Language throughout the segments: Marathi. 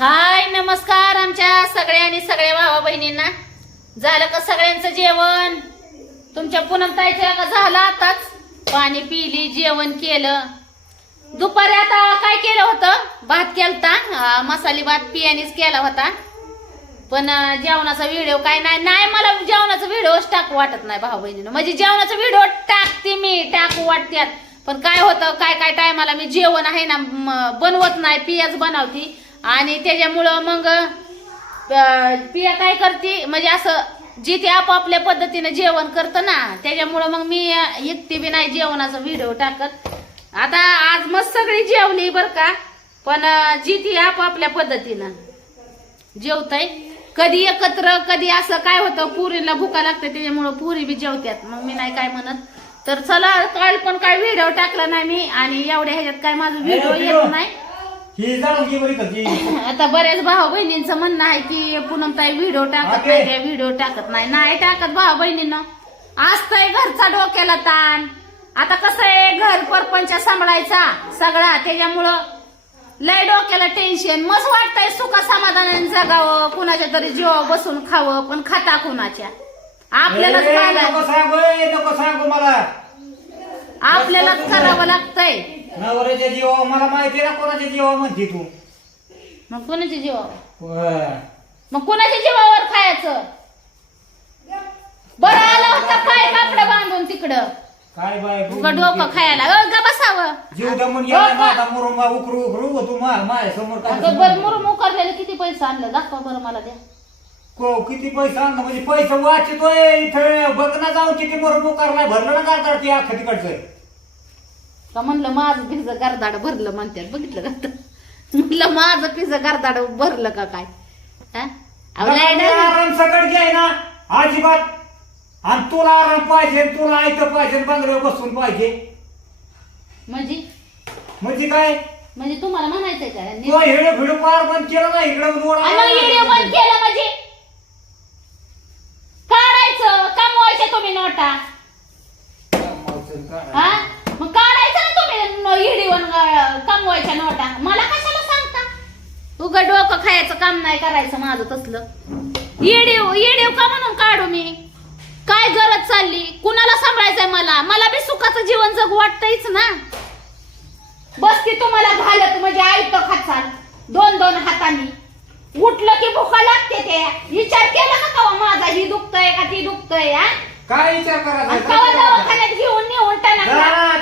हाय नमस्कार आमच्या सगळ्या आणि सगळ्या भावा बहिणींना. झालं का सगळ्यांचं जेवण? तुमच्या पुनमताईचं का झालं आताच? पाणी पिली जेवण केलं. दुपारी आता काय केलं होतं? भात केलता. मसाली भात पियानीच केला होता. पण जेवणाचा व्हिडिओ काय नाही नाही मला जेवणाचा व्हिडिओच टाकू वाटत नाही भाऊ बहिणीनं. म्हणजे जेवणाचा व्हिडिओ टाकते मी टाकू वाटत्यात. पण काय होतं काय काय टायमाला मी जेवण आहे ना बनवत नाही पियाच बनवती. आणि त्याच्यामुळं मग पिया काय करते? म्हणजे असं जिथे आपापल्या पद्धतीनं जेवण करतं ना त्याच्यामुळं मग मी एकटी बी नाही जेवणाचा व्हिडिओ टाकत. आता आज मस्त सगळी जेवली बर का पण जिथे आपापल्या पद्धतीनं जेवतय कधी एकत्र कधी असं काय होतं पुरीला भुका लागते त्याच्यामुळं पुरी बी जेवत्यात. मग मी नाही काय म्हणत. तर चला काल पण काय व्हिडिओ टाकला नाही मी आणि एवढ्या ह्याच्यात काय माझं व्हिडिओ येत नाही. ही जाणून घे बरी कधी आता बऱ्याच भाऊ बहिणींचं म्हणणं आहे की पूनम ताई व्हिडिओ टाकत ओके. नाही व्हिडिओ टाकत नाही. नाही टाकत भाऊ बहिणीनं. असतंय घरचा डोक्याला ताण. आता कसं आहे घर परपंच सांभाळायचा सगळा. त्याच्यामुळं लय डोक्याला टेन्शन मस्त वाटतंय सुखा समाधानाने जगावं कुणाच्या तरी जीवा बसून खावं पण खाता कुणाच्या? आपल्यालाच ए, खायला नको सांगू ए, नको सांगू मला. आपल्यालाच करावं लागतंय. नवऱ्याच्या जीवा मला माहिती ना कोणाच्या जीवा म्हणते तू? मग कुणाच्या जीवावर? होय. मग कुणाच्या जीवावर खायचं? बरं आलं होतं पाय कापड बांधून तिकडं? काय बाय उगा डोकं खायला. अ, ग बसावं. जीव दमून गेला हो का? माझा मुरुंबा उकरू उकरू ग तू मा- माझ्यासमोर काय अगं बरं मुरमू करलेलं किती पैसे आणलं? दाखवा बरं मला द्या. को- किती पैसा आणला? म्हणजे पैसा वाचतोय इथं. बघ ना जाऊन किती मुरुंबू करलाय भरलं ना काय ते अख्खं तिकडचं. का म्हणलं माझं पिझ्झा गारदाड भरलं म्हणतात बघितलं का? म्हणलं माझं पिझ्झा गारदाड भरलं का काय? हा? सकट घ्याय ना अजिबात. आणि तुला आराम पाहिजे तुला ऐकत पाहिजे बंगल्यावर बसून पाहिजे. म्हणजे? म्हणजे काय? म्हणजे तुम्हाला म्हणायचंय काय तुला हिडो फिडो पार बंद केलं ना इकडे व्हिडिओ बंद केला म्हणजे? काढायचं कमवायचे तुम्ही नोटा. हा? तुम्ही कमवायच्या नोटा. मला कशाला सांगता? उगा डोकं खायचं काम नाही करायचं माझं तसलं. येडीव येडीव का म्हणून काढू मी? काय गरज चालली? कुणाला सांभाळायचंय मला? मला बी सुखाचं जीवन जग वाटतंयच ना. बस की तुम्हाला घालत म्हणजे ऐकतं खाचाल. दोन दोन हातांनी. उठलं की भुका लागते ते. विचार केला का माझा? ही दुखतय का ती दुखतय हा? काय विचार आणि कवा करायचा दवाखान्यात घेऊन नेऊन टाकला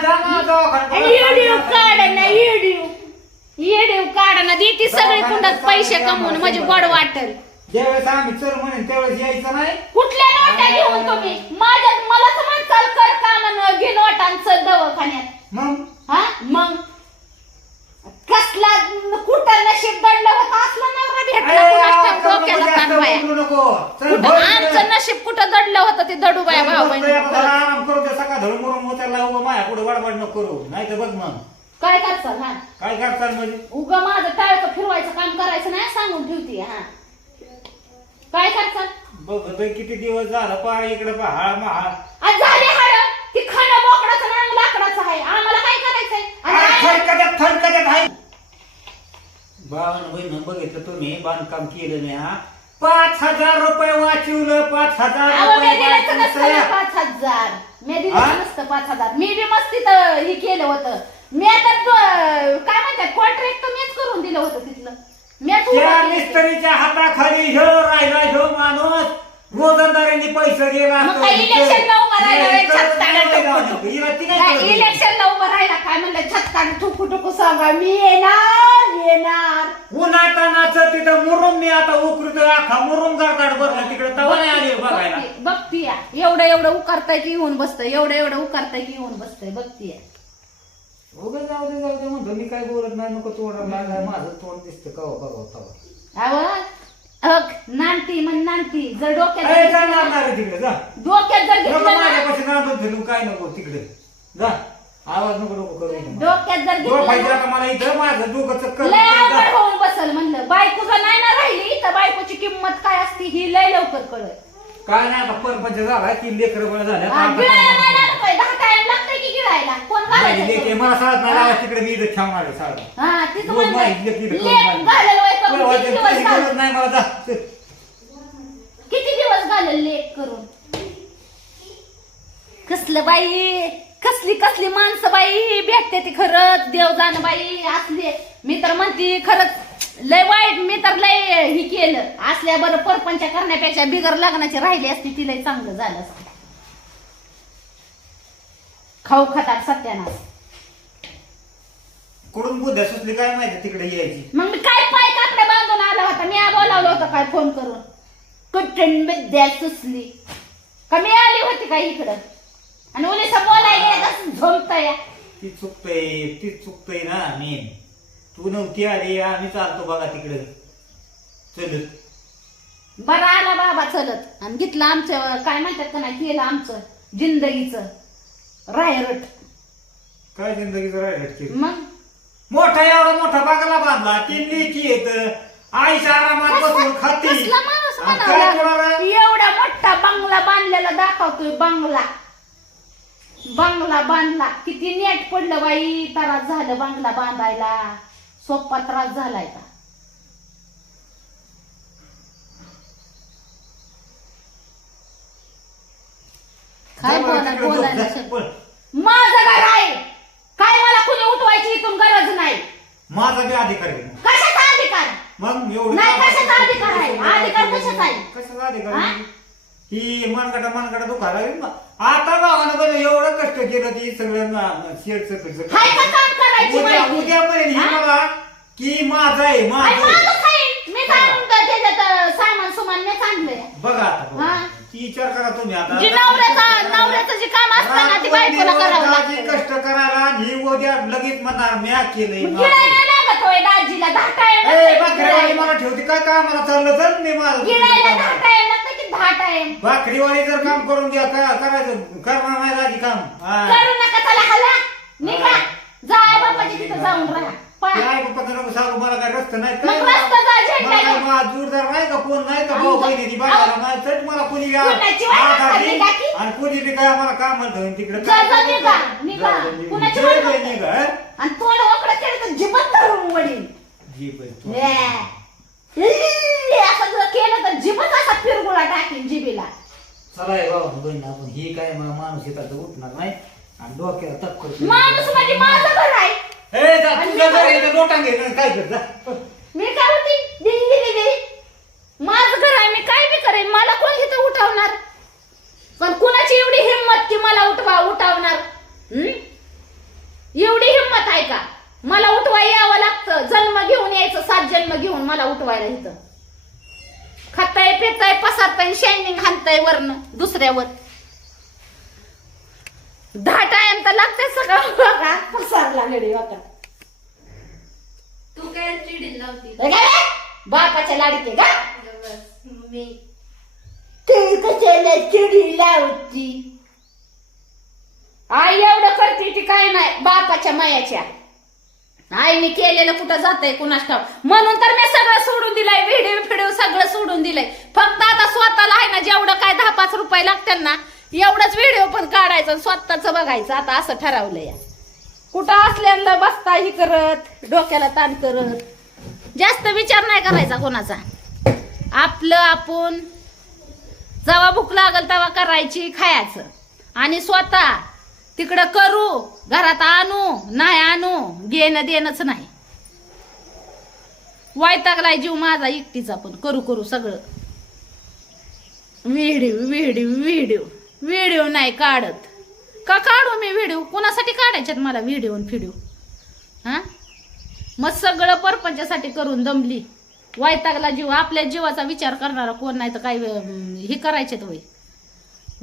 जा ना, येडीव काढ ना येडीव. येडीव काढ ना देती सगळी कुंडात पैसे कमवून म्हणजे गोड वाटेल. ज्यावेळेस आम्ही चल म्हणेन त्यावेळेस यायचं नाही. कुठल्या नोटा घेऊन तुम्ही? माझ्या मलाच म्हणचाल कर का म्हण घे नोटांचं दवाखान्यात. मग? हा? मग? कसला कुठं नशीब दडलं होतं असलं नवरा भेटला डोक्याला ताण बाया. कुठं आमचं नशीब कुठं दडलं होतं ते दडू बाया भाऊ बहिणी. आराम करू दे सकाळ धरून मरून मोत्याला उभं माया पुढे वाडवाड नको करू. नाही तर बघ मग. काय करचाल हा? काय करताल म्हणजे उगा माझं टाळचं फिरवायचं काम करायचं नाही सांगून ठेवते हा. काय करचाल? बघतोय किती दिवस झाला पार इकडे पहा महाळ. आज झाले हाड ती खाणं बोकडाचं नांग लाकडाचं आहे. आम्हाला काय करायचंय आणि आम्हाला- थडकड्यात थडकड्यात आहे. बहिण बघितलं तुम्ही बांधकाम केलं नाही हा. पाच हजार रुपये वाचवलं पाच हजार अहो, मी रुपये दिलंच नसतं ना वाचवलं. पाच हजार? मी हा? दिलं नसतं पाच हजार. मी बी मस्ती तर हे केलं होतं. मी आता तो- काय म्हणतात कॉन्ट्रॅक्ट मीच करून दिलं होतं तिथलं मी त्या मिस्त्रीच्या हाताखाली ह्यो रोजंदारीने पैसे गेला मग काय इलेक्शनला उभा राहिला छत्ताने इलेक्शनला उभं काय म्हणलं छत्ताने ठुकू ठुकू सांगा? मी येणार येणार. उन्हातानाचं तिथं मुरुम मी आता उकरतोय अख्खा मुरुम गारगाड भरला तिकडे तवा नाही आली बघायला. बघती- बघती या. एवढं एवढं उकारताय की येऊन बसतंय एवढं एवढं उकारताय की येऊन बसतंय बघती या. उगाच जाऊ दे जाऊ दे म्हणतो मी काय बोलत नाही नको तोंड लागलाय माझं तोंड दिसतं कवा कवा अहो अग नांदती म्हण नांदती. जर डोक्यात अरे जर जा घेतलं नांदारे तिकडे जा. ना- डोक्यात जर नको घेतलं ना माझ्यापाशी काय नको तिकडे. जा. आवाज नको नको करू. डोक्यात जर घेतलं पाहिजे ना, आता मला इथं माझं डोकं चक्कर लय अवघड जा. होऊन बसल म्हणलं. बायको जर नाही ना राहिली तर बायकोची किंमत काय असती ही लय लवकर कळत काय नाही आता परपंच झाला की लेकर बळ झाल्या गिळायला नाही लागत बाई, दहा लागतंय की गिळायला. कोण लेक घालायचं मला नाही लावायची तिकडे मी इथं ठेवणार आहे सारं हा लेक घालली. झालं गरज नाही मला जा. घालेल लेट करून. कसलं बाई? कसली कसली माणसं बाई? भेटते ती खरंच देव जाण बाई. असली मी तर म्हणते खरंच लय वाईट मी तर लय ही केलं. असल्या बरं परपंच करण्यापेक्षा बिगर लग्नाची राहिली असती ती लय चांगलं झालं असतं. खाऊ खातात सत्यानाश. कुठून बुद्ध्या सुचली काय माहिती तिकडे यायची? मग मी काय पाय काकडे बांधून आला होता? मी बोलावलं होतं काय फोन करून. कुठून विद्या सुचली. का मी आली होती का इकडं? आणि उलीस बोलायला येत झोमतय ती चुकतय ती चुकतय ना मी तू नव्हती आली आम्ही चालतो बघा तिकडे. चल बरं आला बाबा चलत. आणि घेतलं आमचं काय म्हणतात का नाही केलं आमचं जिंदगीचं. रायरट. काय जिंदगीचं राहिलं केलं? मग? मोठा एवढा मोठा बागला बांधला तीन लेकी येत. आईच्या आरामात बसून खाती. कसला माणूस आणि काय म्हणाला कोणाला एवढा मोठा बंगला बांधलेला दाखवतोय बंगला. बंगला बांधला. किती नेट पडलं बाई त्रास झालं बंगला बांधायला. सोपा त्रास झालाय का? काय बोला बोलायला. माझं घर आहे. काय मला कुणी उठवायची इथून गरज नाही. माझा बी अधिकार आहे कशाचा अधिकार मग एवढं नाही, कशाचा. अधिकार आहे? अधिकार कशाचा आहे? कशाचा अधिकार हा? आहे? ही मनगटा मनगटा दुखायला लागली ना. आता गावानं बरं एवढं कष्ट केलं ती सगळं शेडचं हाय का काम करायची उद्या माहिती? उद्या म्हणेन ही हा? मला की माझं आहे आणि माझं आहे. माझं काय? मी जाऊन त्याच्यात अं, सामान सुमान मी बघा आता बघा. हा? ती विचार करा तुम्ही आता. जी नवऱ्याचा नवऱ्याचं जे काम असतं ना ते बायकोला करावं लागतं. कष्ट करायला ही उद्या लगेच म्हणणार म्या केलंय मग. गिळायला लागत होय दाजीला? धाटायला ए, लागतं की भाकरीवाली. मला ठेवते काय काय मला चाललं? तर मी माझं गिळायला धाटायला लागतं की धाटाय भाकरीवाली जर काम करून द्या का- करायचं? करणार नाही दाजी काम. हा. करू नका त्याला हला. निघा. जा बापाची तिथं जाऊन राहा. पळा. काय पप्पा नको सांगू मला काय रस्ता नाही मग काय रस्ता जा, झेंडा मला काय घ्या. मा- जोरदार नाही का कोण नाही का भाऊ आमचं- बहिणी ती बघायला नाही तर मला कुणी घ्या कुणाची वाट हात बघायची आली का की? आणि कुणी बी काय मला काम म्हणतो तिकडे जा, जा, निघा, निघा. कुणाची वाट बघताय? निघा? आणि तोंड वाकडं केलं तर जिबत धरून वडील जीभ आहे तो. ले. ले, असं जर केलं तर जिबत असा फिरगुळा टाकीन जिबीला चला हे बाबा बहीण आपण ही काय मा- माणूस येतात उठणार नाही आणि डोक्याला करतो माणूस म्हणजे माझं घर आहे ए जा आणि मी घरी इथं लोटा घे ना, काय कर जा मी काय होती? दिल्ली दिल्ली माझं घर आहे मी काय बी करेन? मला कोण इथं उठवणार? पण कुणाची एवढी हिंमत की मला उठवा उठवणार? हं? एवढी हिंमत आहे का? मला उठवा यावं लागतं. जन्म घेऊन यायचं सात जन्म घेऊन मला उठवायला इथं. खाताय पिताय पसारताय शायनिंग हाणताय वरनं दुसऱ्यावर. धाटायंत लागतंय सगळं. बघा पसारला गडी होता. तू काय चिडील लावती हे काय रे? बापाच्या लाडके का? बस मी. ते कशाला चिडी लावती. आई एवढं करते ती काय नाही बापाच्या मायाच्या. आईने केलेलं कुठं जातंय कुणास ठाव म्हणून तर मी सगळं सोडून दिलंय व्हिडिओ फिडिओ सगळं सोडून दिलंय. फक्त आता स्वतःला आहे ना जेवढं काय दहा पाच रुपये लागतील ना एवढंच व्हिडिओ पण काढायचं आणि स्वतःच बघायचं. आता असं ठरवलं या कुठं असल्याला बसता ही करत डोक्याला ताण करत. जास्त विचार नाही करायचा कोणाचा. आपलं आपण जेव्हा भूक लागल तेव्हा करायची खायचं. आणि स्वतः तिकडं करू घरात आणू नाही आणू घेणं देणंच नाही. वायतागलाय जीव माझा एकटीचा पण. करू करू सगळं. व्हिडिओ व्हिडिओ व्हिडिओ व्हिडिओ नाही काढत. का काढू मी व्हिडिओ? कोणासाठी काढायच्यात मला व्हिडिओ आणि फिडिओ हां? मग सगळं परपंचासाठी करून दमली. वैतागला जीव आपल्या जीवाचा विचार करणारा कोण नाही तर काय हे करायचे वय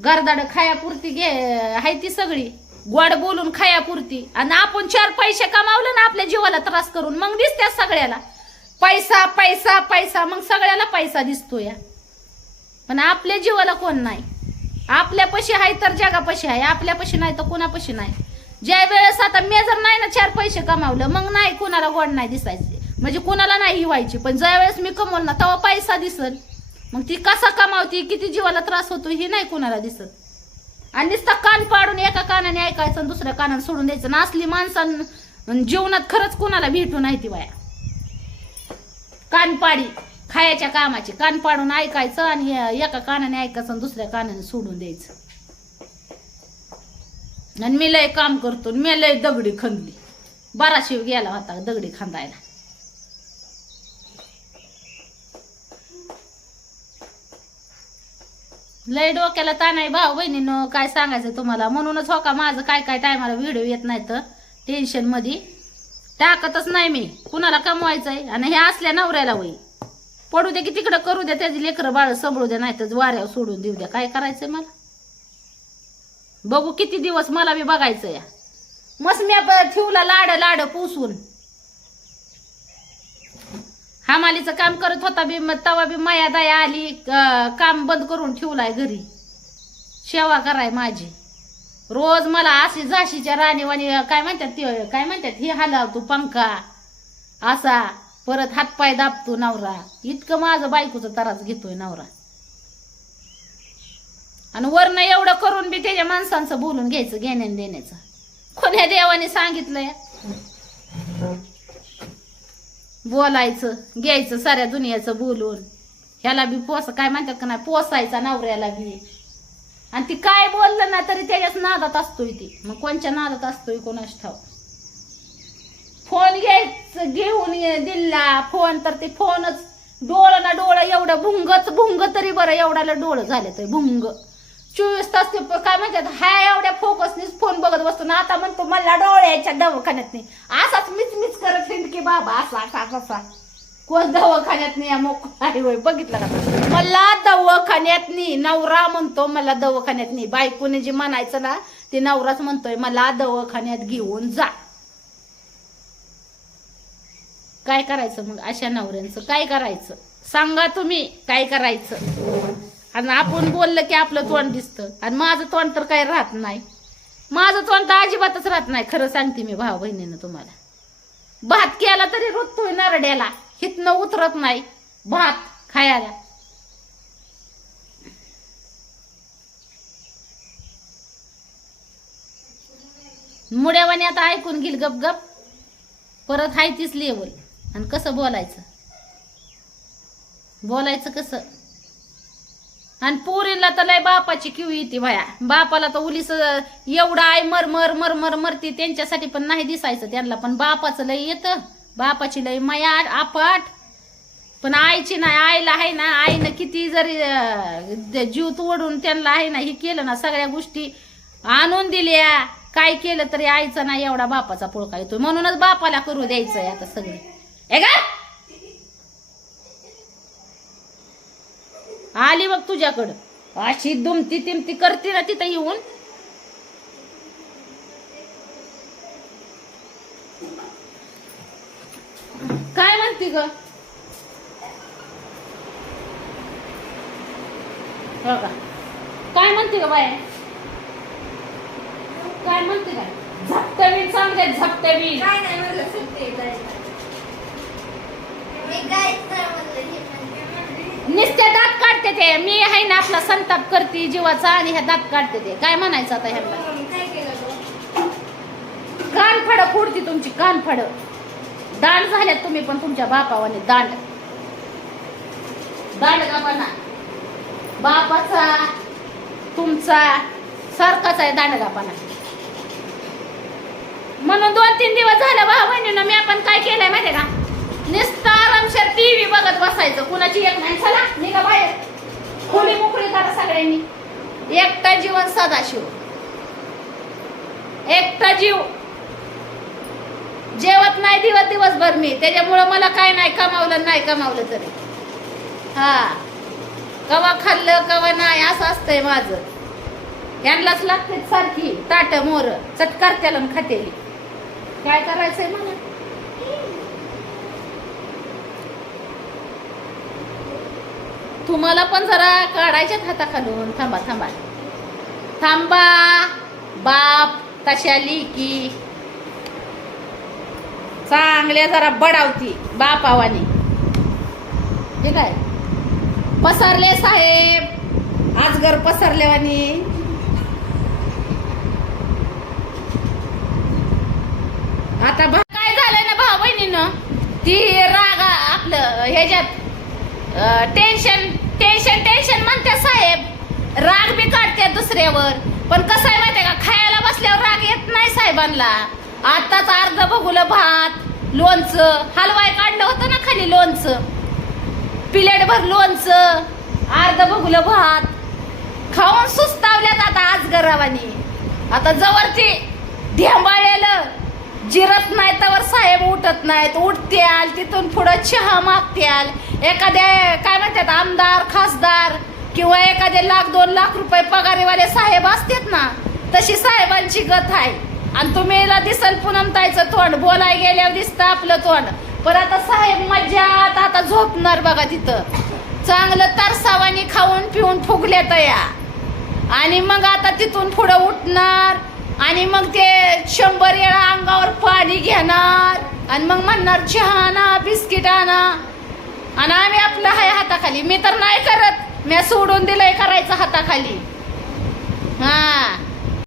गरदाड खायापुरती घे आहे ती सगळी. गोड बोलून खायापुरती. आणि आपण चार पैसे कमावले ना आपल्या जीवाला त्रास करून मग दिसत्या सगळ्याला. पैसा पैसा पैसा मग सगळ्याला पैसा दिसतो या पण आपल्या जीवाला कोण नाही? आपल्यापाशी आहे तर जगापाशी आहे आपल्यापाशी नाही तर कोणापाशी नाही. ज्या वेळेस आता मी जर नाही ना चार पैसे कमावलं मग नाही कोणाला गोड नाही दिसायचे. म्हणजे कोणाला नाही ही व्हायची पण ज्या वेळेस मी कमवलं ना तेव्हा पैसा दिसल. मग ती कसा कमावती किती जीवाला त्रास होतो हे नाही कोणाला दिसत. आणि नुसतं कान पाडून एका कानाने ऐकायचं आणि दुसऱ्या कानाने सोडून द्यायचं. ना असली माणसां जीवनात खरंच कोणाला भेटू नाही ती बाया. कानपाडी खायच्या कामाची कान पाडून ऐकायचं आणि एका कानाने ऐकायचं आणि दुसऱ्या कानाने सोडून द्यायचं. आणि मी लय काम करतो आणि मी लय दगडी खंदली. बारा शिव गेला होता दगडी खांदायला. लय डोक्याला ताण आहे भाऊ बहिणीनं काय सांगायचं तुम्हाला? म्हणूनच हो का माझं काय काय टायमाला व्हिडिओ येत नाही तर टेन्शनमध्ये टाकतच नाही मी. कुणाला कमवायचंय? आणि हे असल्या नवऱ्याला होई पडू दे की तिकडं करू द्या त्याची लेकरं बाळ सांभाळू द्या नाही तर वाऱ्यावर सोडून देऊ द्या काय करायचंय मला? बघू किती दिवस मला बी बघायचं या. मस्त मी ठेवला लाड लाड पुसून. हमालीचं काम करत होता बी मग तवा बी माया दया आली काम बंद करून ठेवलाय घरी. सेवा कराय माझी. रोज मला अशी झाशीच्या राणीवाणी काय म्हणतात ते काय म्हणतात हे हलावतो पंखा असा. परत हातपाय दाबतो नवरा. इतकं माझं बायकोचं त्रास घेतोय नवरा. आणि वरनं एवढं करून बी त्याच्या माणसांचं बोलून घ्यायचं घेण्यान देण्याचं. कोण्या देवाने सांगितलंय? बोलायचं घ्यायचं साऱ्या दुनियाचं बोलून. ह्याला बी पोस काय म्हणतात का नाही पोसायचा नवऱ्याला बी. आणि ती काय बोललं ना तरी त्याच्याच नादात असतोय ती. मग कोणच्या नादात असतोय कोणाच ठाव फोन घ्यायचं घेऊन ये- दिला फोन तर ते फोनच डोळं ना डोळं एवढं भुंगच भुंग तरी बरं एवढ्याला डोळं झाले तर भुंग. चोवीस तास ते काय म्हणतात हाय एवढ्या फोकसनीच फोन बघत बसतो. ना आता म्हणतो मला डोळ्याच्या दवाखान्यात नाही. असाच मीच मीच करत हिंड की बाबा असा असा असा कोण दवाखान्यात नाही मोकळा आहे होय बघितलं का? मला दवाखान्यात नाही नवरा म्हणतो मला दवाखान्यात नाही. बायकोने जे म्हणायचं ना ते नवराच म्हणतोय मला दवाखान्यात घेऊन जा. काय करायचं मग अशा नवऱ्यांचं? काय करायचं? सांगा तुम्ही काय करायचं? आणि आपण बोललं की आपलं तोंड दिसतं. आणि माझं तोंड तर काही राहत नाही. माझं तोंड तर अजिबातच राहत नाही. खरं सांगते मी भाऊ बहिणीनं तुम्हाला. भात केला तरी रुततोय नरड्याला. हितनं उतरत नाही. भात खायला. मुड्यावाने आता ऐकून घेईल गप गप. परत हाय तीच लेवल आणि कसं बोलायचं? बोलायचं कसं? आणि पोरीला तर लय बापाची किव येते भया बापाला तर उलीस एवढं आय मर मर मर मर मरती त्यांच्यासाठी पण नाही दिसायचं त्यांना. पण बापाचं लय येतं. बापाची लय माया आपाट. पण आईची नाही आईला आहे ना आईनं किती जरी जीव तोडून त्यांना आहे ना हे केलं ना सगळ्या गोष्टी आणून दिल्या. काय केलं तरी आईचा नाही एवढा बापाचा पोळका येतो म्हणूनच बापाला करू द्यायचंय आता सगळं. आली बघ तुझ्याकडं. अशी दुमती तिमती करते ना तिथं येऊन. काय म्हणते ग? हो का? काय म्हणते ग बाय? काय म्हणते काय झपते मी सांगते झपते मी काय नाही नुसते दात काढते ते. मी आहे ना आपला संताप करते जीवाचा आणि ह्या दात काढते ते. काय म्हणायचं आता ह्यांना? गं? कान फड फोडती तुमची कान फड. दांड झाल्यात तुम्ही पण तुमच्या बापावाने दांड दांड का बना? बापाचा तुमचा सारखाच आहे दांडगापणा म्हणून दोन तीन दिवस झालं भाऊ बहिणीनं मी आपण काय केलंय माहितीये का? नुसतं आरामशीर टीव्ही बघत बसायचं. कुणाची एक माणसाला निघा बाहेर. खोली मोकळी करा सगळ्यांनी. एकटा जीवन सदाशिव. एकटा जीव. जेवत नाही दिवस दिवसभर मी. त्याच्यामुळं मला काय नाही कमावलं नाही कमावलं तरी. हा. कवा खाल्लं कवा नाही असं असतंय माझं. यांनाच लागते सारखी ताट मोर. चटकार त्याला न खातेली. काय करायचंय मला? तुम्हाला पण जरा काढायच्यात हाताखालून. थांबा थांबा. थांबा. बाप तशा लिकी चांगल्या जरा बडावती बापावानी ठीक आहे पसरले साहेब. आजगर पसरलेवानी आता भा- काय झालं ना भाऊ बहिणीनं? ती रागा आपलं ह्याच्यात टेन्शन टेन्शन टेन्शन म्हणते साहेब. राग बी काढते दुसऱ्यावर. पण कसं आहे माहितीये का? खायला बसल्यावर राग येत नाही साहेबांना. आताच अर्ध बघुलं भात लोणचं. हलवाय काढलं होतं ना खाली लोणचं. पिलेट भर लोणचं. अर्ध बघुलं भात. खाऊन सुस्तावल्यात आता आज गरावानी आता जवळची ढेंबाळलेलं जिरत नाही तर साहेब उठत नाहीत. उठत्याल तिथून पुढं चहा मागत्याल. एखाद्या काय म्हणतात आमदार खासदार किंवा एखादे लाख दोन लाख रुपये पगारीवाले साहेब असतात ना तशी साहेबांची गत आहे. आणि तुम्हीला दिसल पुनमतायचं तोंड बोलाय गेल्यावर दिसतं आपलं तोंड. पण आता साहेब मज्जात आता झोपणार बघा तिथं. चांगलं तरसावानी खाऊन पिऊन फुगले तया आणि मग आता तिथून पुढं उठणार आणि मग ते शंभर वेळा अंगावर पाणी घेणार. आणि मग म्हणणार चहा आणा बिस्किट आणा. आणि आम्ही आपलं हाय हाताखाली. मी तर नाही करत. मी सोडून दिलंय करायचं हाताखाली. हा.